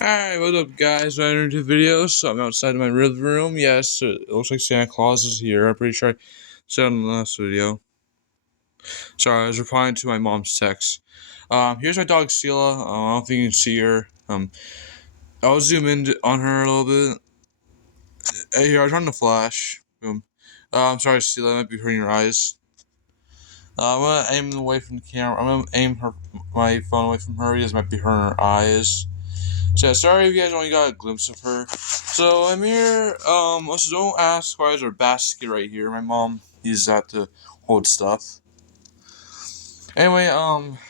Alright, what's up guys? I'm into videos, so I'm outside of my living room. Yes, it looks like Santa Claus is here. I'm pretty sure I said in the last video. Sorry, I was replying to my mom's text. Here's my dog Sela. I don't think you can see her. I'll zoom in on her a little bit. Here, I turned the flash. Boom. I'm sorry, Sela, I might be hurting your eyes. I'm gonna aim away from the camera. I'm gonna aim my phone away from her because it might be hurting her eyes. So yeah, sorry if you guys only got a glimpse of her. So I'm here, also don't ask why is our basket right here. My mom uses that to hold stuff. Anyway,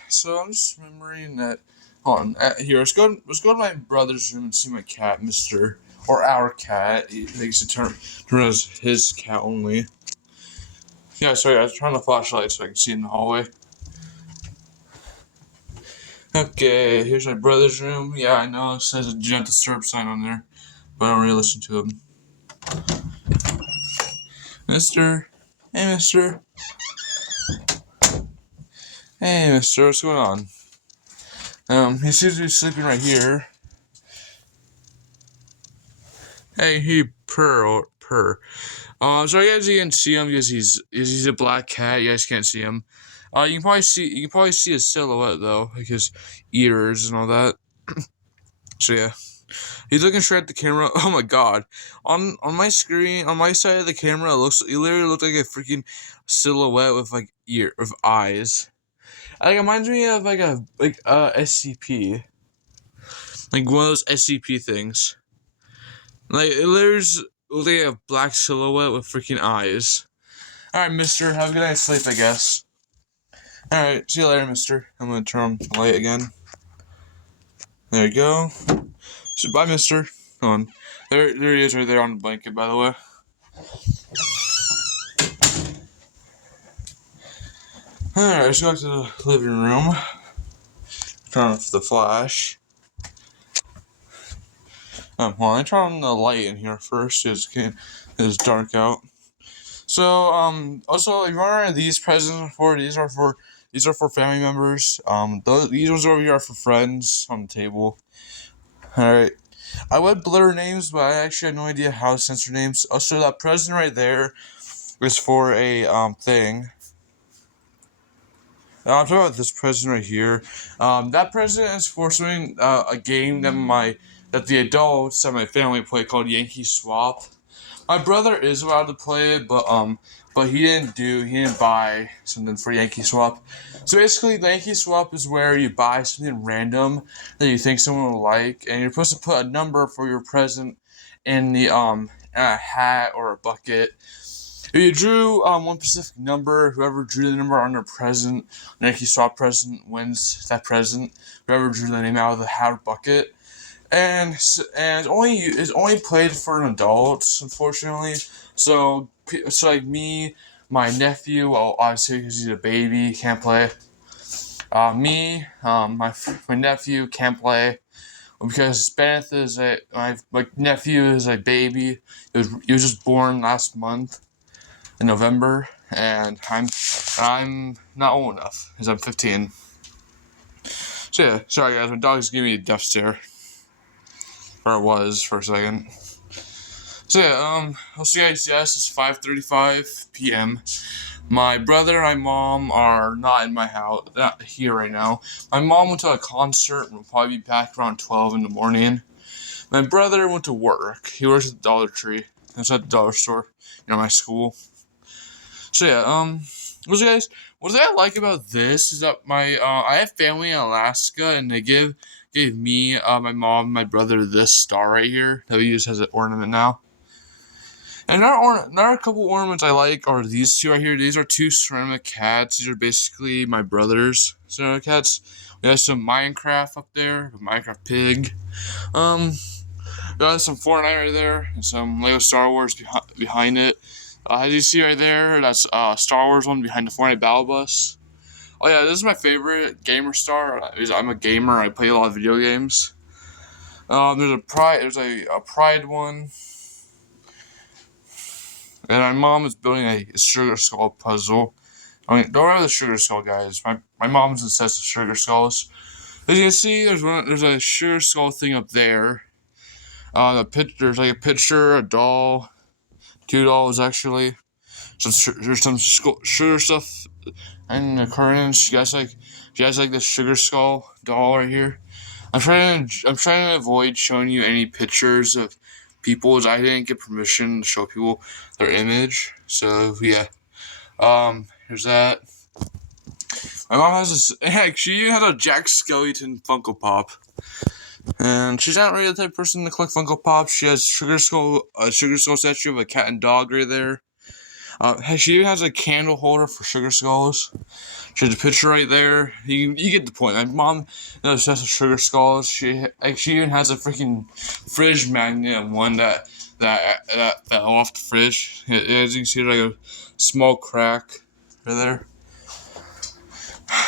so I'm just remembering that, hold on, here, let's go to my brother's room and see my cat, or our cat. He likes to turn as his cat only. Yeah, sorry, I was trying the flashlight so I can see in the hallway. Okay, here's my brother's room. Yeah, I know it says a do not disturb sign on there, but I don't really listen to him. Mister. Hey, mister. Hey, mister. What's going on? He seems to be sleeping right here. Hey, he purr. So you guys can see him because he's a black cat. You guys can't see him. You can probably see his silhouette though, like his ears and all that. So yeah, he's looking straight at the camera. Oh my god, on my screen, on my side of the camera, it literally looks like a freaking silhouette with eyes. Like it reminds me of like a SCP, like one of those SCP things. Like there's like a black silhouette with freaking eyes. All right, Mister, have a good night's sleep, I guess. All right, see you later, Mister. I'm gonna turn on the light again. There you go. So bye, Mister. Come on. There he is, right there on the blanket, by the way. All right, let's go back to the living room. Turn off the flash. Hold on, I turn on the light in here first. It's dark out. So, also, if you want these presents before, these are for family members. These ones over here are for friends on the table. All right. I would blur names, but I actually have no idea how to censor names. Also, that present right there is for a thing. I'm talking about this present right here. That present is for something a game that the adults at my family play called Yankee Swap. My brother is allowed to play it, but he didn't buy something for Yankee Swap. So basically, the Yankee Swap is where you buy something random that you think someone will like, and you're supposed to put a number for your present in the a hat or a bucket. If you drew one specific number, whoever drew the number on their present, Yankee Swap present, wins that present. Whoever drew the name out of the hat or bucket. And it's only played for an adults, unfortunately. So like me, my nephew, well, obviously because he's a baby, can't play. My nephew can't play because Bennett is my nephew is a baby. He was just born last month in November, and I'm not old enough because I'm 15. So yeah, sorry guys, my dog's giving me a death stare. Or it was for a second. So yeah, I'll see you guys. Yes, it's 5:35 p.m. My brother and my mom are not in my house, not here right now. My mom went to a concert and will probably be back around 12 in the morning. My brother went to work. He works at the Dollar Tree. It's at the dollar store, my school. So yeah, what I like about this is that I have family in Alaska, and they gave me, my mom, my brother this star right here that we use as an ornament now. And another couple ornaments I like are these two right here. These are two ceramic cats. These are basically my brother's ceramic cats. We have some Minecraft up there, a Minecraft pig. We got some Fortnite right there, and some Lego Star Wars behind it. As you see right there, that's Star Wars one behind the Fortnite Battle Bus. Oh yeah, this is my favorite gamer star. I'm a gamer. I play a lot of video games. There's a Pride one, and my mom is building a Sugar Skull puzzle. I mean, don't remember the Sugar Skull guys. My mom's obsessed with Sugar Skulls. As you can see, there's a Sugar Skull thing up there. There's like a picture, a doll, 2 dolls actually. There's some sugar stuff in the curtains. She has like this Sugar Skull doll right here. I'm trying to avoid showing you any pictures of people, as I didn't get permission to show people their image. So yeah, here's that. My mom has this. Heck, she even has a Jack Skellington Funko Pop, and she's not really the type of person to collect Funko Pops. She has a Sugar Skull statue of a cat and dog right there. She even has a candle holder for Sugar Skulls. She has a picture right there. You get the point. My mom is obsessed with Sugar Skulls. She even has a freaking fridge magnet one that fell off the fridge. As you can see, like a small crack right there.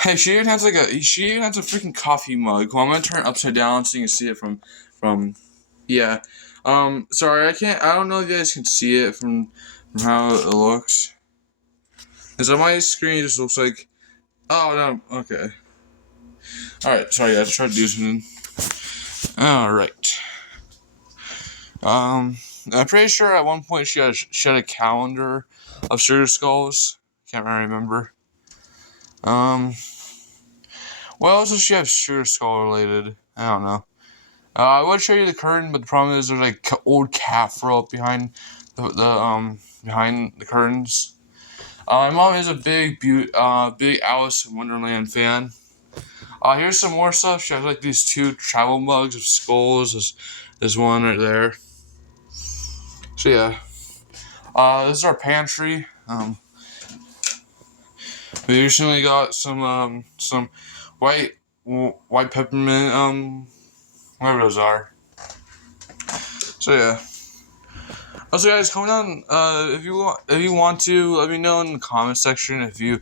Hey, she even has a freaking coffee mug. Well, I'm gonna turn it upside down so you can see it from yeah. Sorry, I don't know if you guys can see it from how it looks. Because on my screen it just looks like, oh no, okay. Alright, sorry guys, I tried to do something. Alright. I'm pretty sure at one point she had a calendar of Sugar Skulls. Can't really remember. What else does she have Sugar Skull related? I don't know. I would show you the curtain, but the problem is there's like old cat fur up behind behind the curtains. My mom is a big Alice in Wonderland fan. Here's some more stuff. She has like these 2 travel mugs of skulls. There's one right there. So yeah. This is our pantry. We recently got some white peppermint, whatever those are. So yeah. Also, guys, comment down if you want to. Let me know in the comment section if you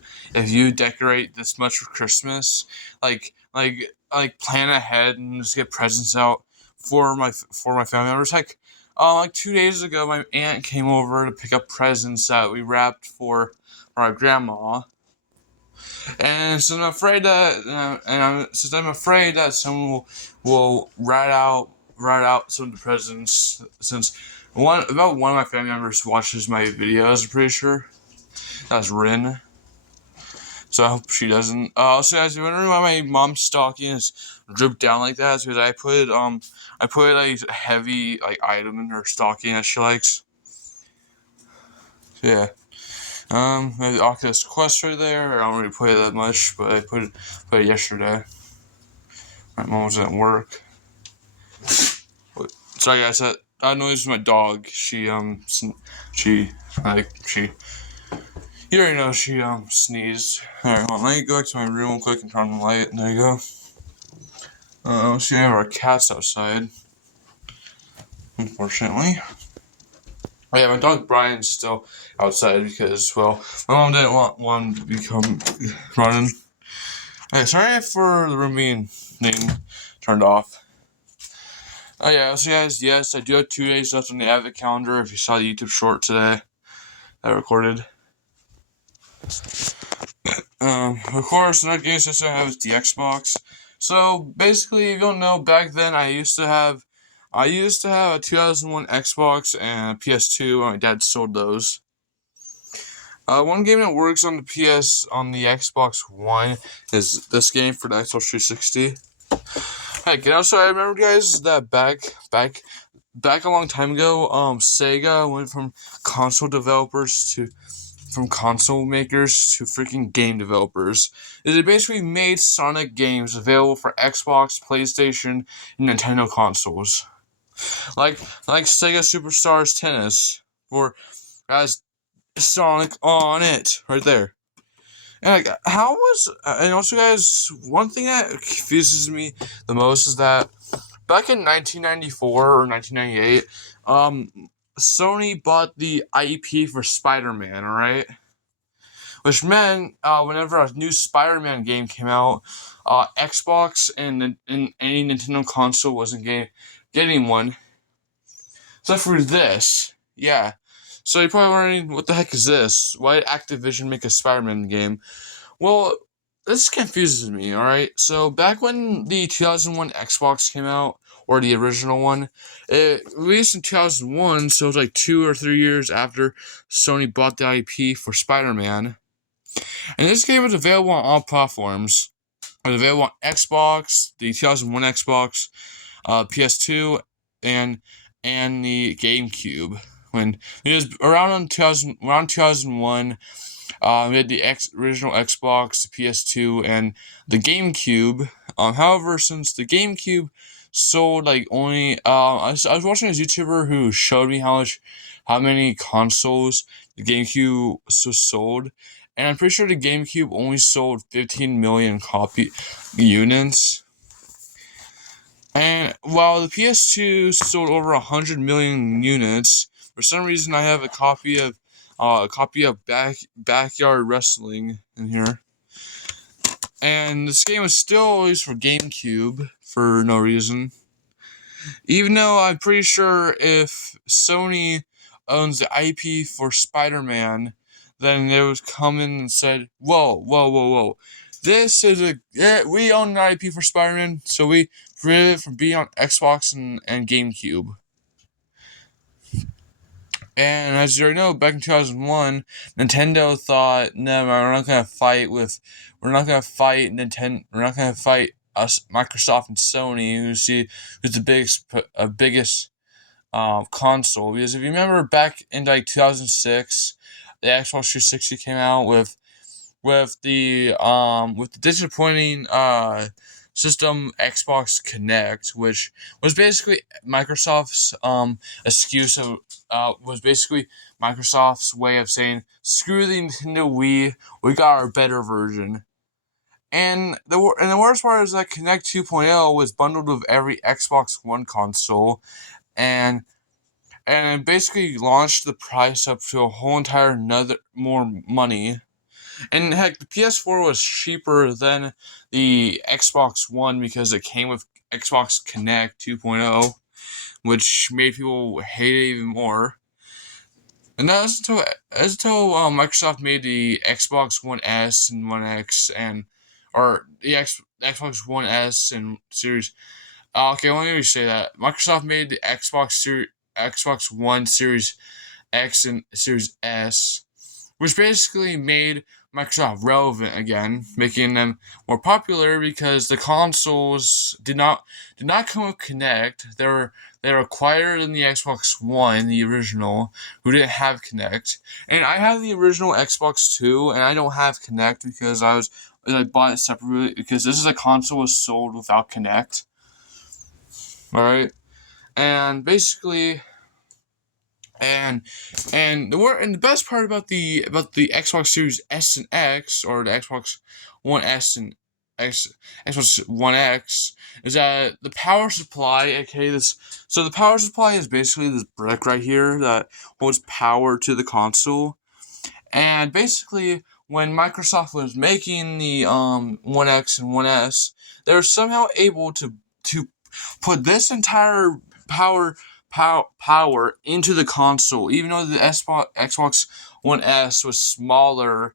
decorate this much for Christmas. Like plan ahead and just get presents out for my family members. Like 2 days ago, my aunt came over to pick up presents that we wrapped for our grandma. And since I'm afraid that someone will write out some of the presents, since one of my family members watches my videos, I'm pretty sure. That's Rin. So I hope she doesn't. Also, guys, you're wondering why my mom's stocking is dripped down like that, it's because I put like a heavy like item in her stocking that she likes. So, yeah. Maybe Oculus Quest right there. I don't really play it that much, but I put it yesterday. My mom was at work. Sorry guys, that noise is my dog. You already know she sneezed. Alright, hold on, let me go back to my room real quick and turn on the light. There you go. So we have our cats outside. Unfortunately. Oh yeah, my dog Brian's still outside because, well, my mom didn't want one to become running. Okay, sorry for the room being turned off. Oh yeah, so guys, yes, I do have 2 days left on the Advent calendar. If you saw the YouTube short today, I recorded. Of course, another game system I have is the Xbox. So basically, if you don't know, back then I used to have a 2001 Xbox and a PS2, and my dad sold those. One game that works on the Xbox One is this game for the Xbox 360. Heck, and also I remember, guys, that back a long time ago, Sega went from console makers to freaking game developers. They basically made Sonic games available for Xbox, PlayStation, and Nintendo consoles. Like Sega Superstars Tennis, as Sonic on it, right there. And and also, guys, one thing that confuses me the most is that back in 1994 or 1998, Sony bought the IP for Spider-Man, alright? Which meant, whenever a new Spider-Man game came out, Xbox and any Nintendo console wasn't getting one. Except for this. Yeah. So you're probably wondering, what the heck is this? Why did Activision make a Spider-Man game? Well, this confuses me, alright? So, back when the 2001 Xbox came out, or the original one, it released in 2001, so it was like 2 or 3 years after Sony bought the IP for Spider-Man. And this game was available on all platforms. It was available on Xbox, the 2001 Xbox, PS2, and the GameCube. When it was around 2001, we had the original Xbox, the PS2, and the GameCube. However, since the GameCube sold like only, I was watching a YouTuber who showed me how many consoles the GameCube sold, and I'm pretty sure the GameCube only sold 15 million copy units. And while the PS2 sold over 100 million units, for some reason I have a copy of Backyard Wrestling in here. And this game is still released for GameCube for no reason. Even though I'm pretty sure if Sony owns the IP for Spider-Man, then they would come in and said, whoa. This is we own an IP for Spider-Man, so we prevented it from being on Xbox and GameCube. And as you already know, back in 2001, Nintendo thought, no, we're not gonna fight Nintendo. We're not gonna fight us, Microsoft and Sony, who's the biggest console. Because if you remember back in like 2006, the Xbox 360 came out with the disappointing system Xbox Kinect, which was basically Microsoft's excuse of was basically Microsoft's way of saying, screw the Nintendo Wii, we got our better version. And the worst part is that Kinect 2.0 was bundled with every Xbox One console, and it basically launched the price up to a whole entire more money. And heck, the PS4 was cheaper than the Xbox One because it came with Xbox Kinect 2.0, which made people hate it even more. And that was until Microsoft made the Xbox One S and One X or the Xbox One S and Series. Okay, let me say that Microsoft made the Xbox One Series X and Series S, which basically made Microsoft relevant again, making them more popular because the consoles did not come with Kinect. They were acquired in the Xbox One, the original, who didn't have Kinect. And I have the original Xbox too, and I don't have Kinect because I bought it separately because this is a console was sold without Kinect. Alright? And basically and the best part about the Xbox Series S and X, or the Xbox One S and Xbox One X, is that the power supply, the power supply is basically this brick right here that holds power to the console. And basically, when Microsoft was making the One X and One S, they were somehow able to put this entire power into the console, even though the Xbox One S was smaller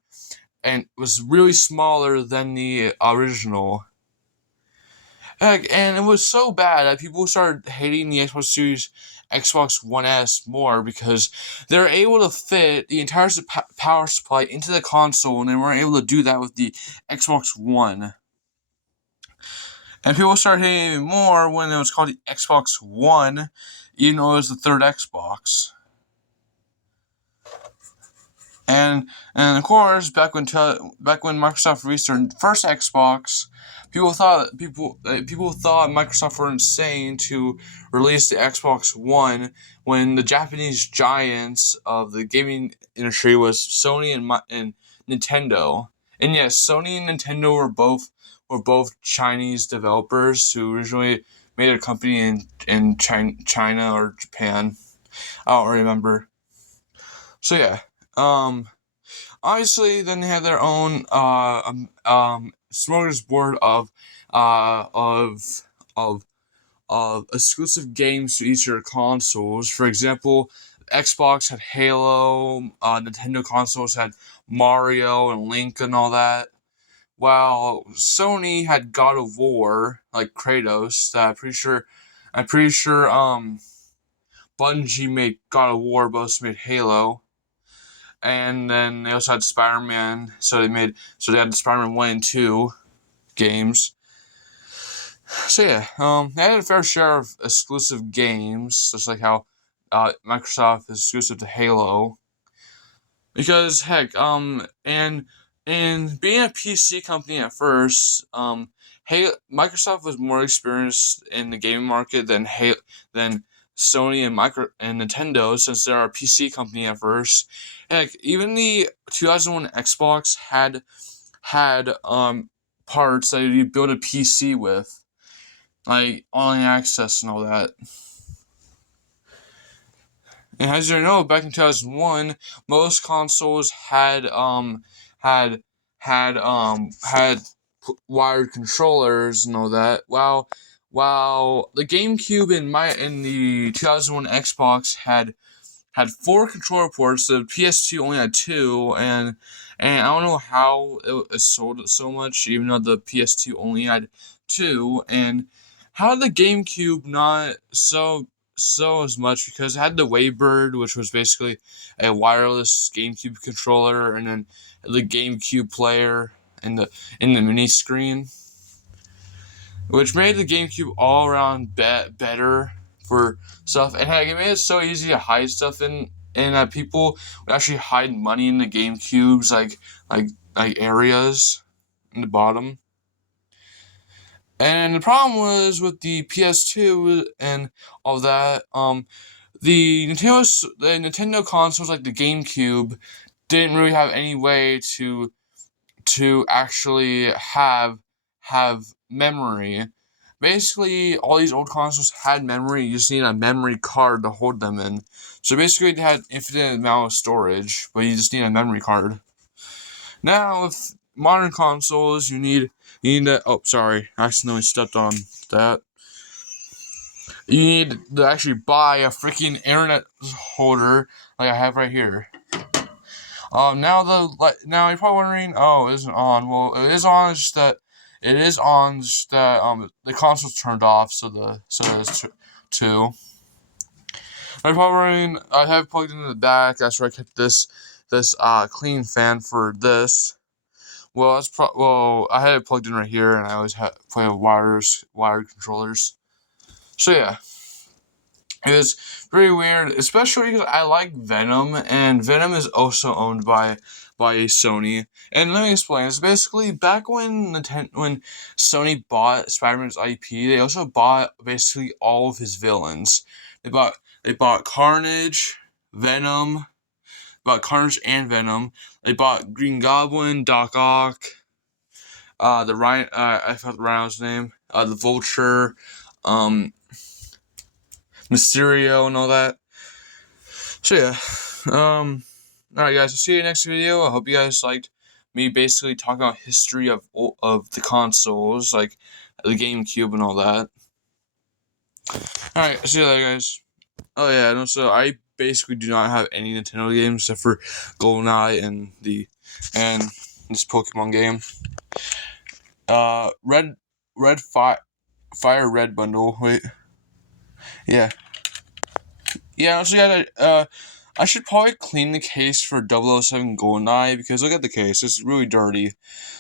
and was really smaller than the original. And it was so bad that people started hating the Xbox One S more because they were able to fit the entire power supply into the console, and they weren't able to do that with the Xbox One. And people started hating it even more when it was called the Xbox One, even though it was the third Xbox. And of course, back when Microsoft released their first Xbox, people thought Microsoft were insane to release the Xbox One when the Japanese giants of the gaming industry was Sony and Nintendo. And yes, Sony and Nintendo were both Chinese developers who originally made a company in China or Japan. I don't remember. So yeah. Obviously, then they had their own smorgasbord of exclusive games to each of their consoles. For example, Xbox had Halo, Nintendo consoles had Mario and Link and all that. while Sony had God of War, like Kratos, that I'm pretty sure Bungie made God of War, but also made Halo. And then they also had Spider-Man, so they had the Spider-Man 1 and 2 games. So yeah, they had a fair share of exclusive games, just like how Microsoft is exclusive to Halo. Because heck, and being a PC company at first, Microsoft was more experienced in the gaming market than Sony and Nintendo, since they're a PC company at first. Heck, even the 2001 Xbox had parts that you build a PC with, like online access and all that. And as you know, back in 2001, most consoles had wired controllers and all that. While the GameCube in the 2001 Xbox had 4 controller ports. The PS2 only had 2, and I don't know how it sold so much, even though the PS2 only had 2. And how did the GameCube not so as much? Because it had the Waybird, which was basically a wireless GameCube controller, and then the GameCube player in the mini screen, which made the GameCube all around better for stuff. And heck, it made it so easy to hide stuff and that people would actually hide money in the GameCubes, like areas in the bottom. And the problem was with the PS2 and all that, the Nintendo consoles like the GameCube didn't really have any way to actually have memory. Basically, all these old consoles had memory. You just need a memory card to hold them in. So basically, they had infinite amount of storage, but you just need a memory card. Now, with modern consoles, you need that. Oh, sorry, I accidentally stepped on that. You need to actually buy a freaking internet holder like I have right here. Now you're probably wondering, oh, it isn't on. Well, it is on. It's just that the console's turned off, so there's two. You're probably wondering, I have plugged into the back. That's where I kept this clean fan for this. Well, I had it plugged in right here, and I always play with wired controllers. So yeah. It was very weird, especially because I like Venom, and Venom is also owned by Sony. And let me explain. It's basically back when Sony bought Spider-Man's IP, they also bought basically all of his villains. They bought Carnage, Venom, Carnage and Venom. They bought Green Goblin, Doc Ock, the Rhino. I forgot the Rhino's name. The Vulture, Mysterio, and all that. So yeah, alright guys, I'll see you in the next video. I hope you guys liked me basically talking about history of the consoles, like the GameCube and all that. Alright, see you later guys. Oh yeah, and also I basically do not have any Nintendo games except for GoldenEye and this Pokemon game. Fire Red bundle, wait. Yeah. Yeah, also guys, I should probably clean the case for 007 GoldenEye, because look at the case, it's really dirty.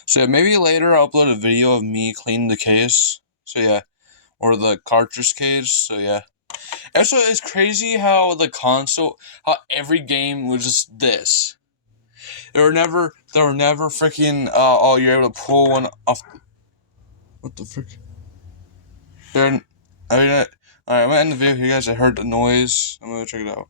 So yeah, maybe later I'll upload a video of me cleaning the case. So yeah, or the cartridge case. So yeah. Also, it's crazy how how every game was just this. There were never freaking, oh, you're able to pull one off. What the frick? Alright, I'm gonna end the video here, guys. I heard the noise. I'm gonna check it out.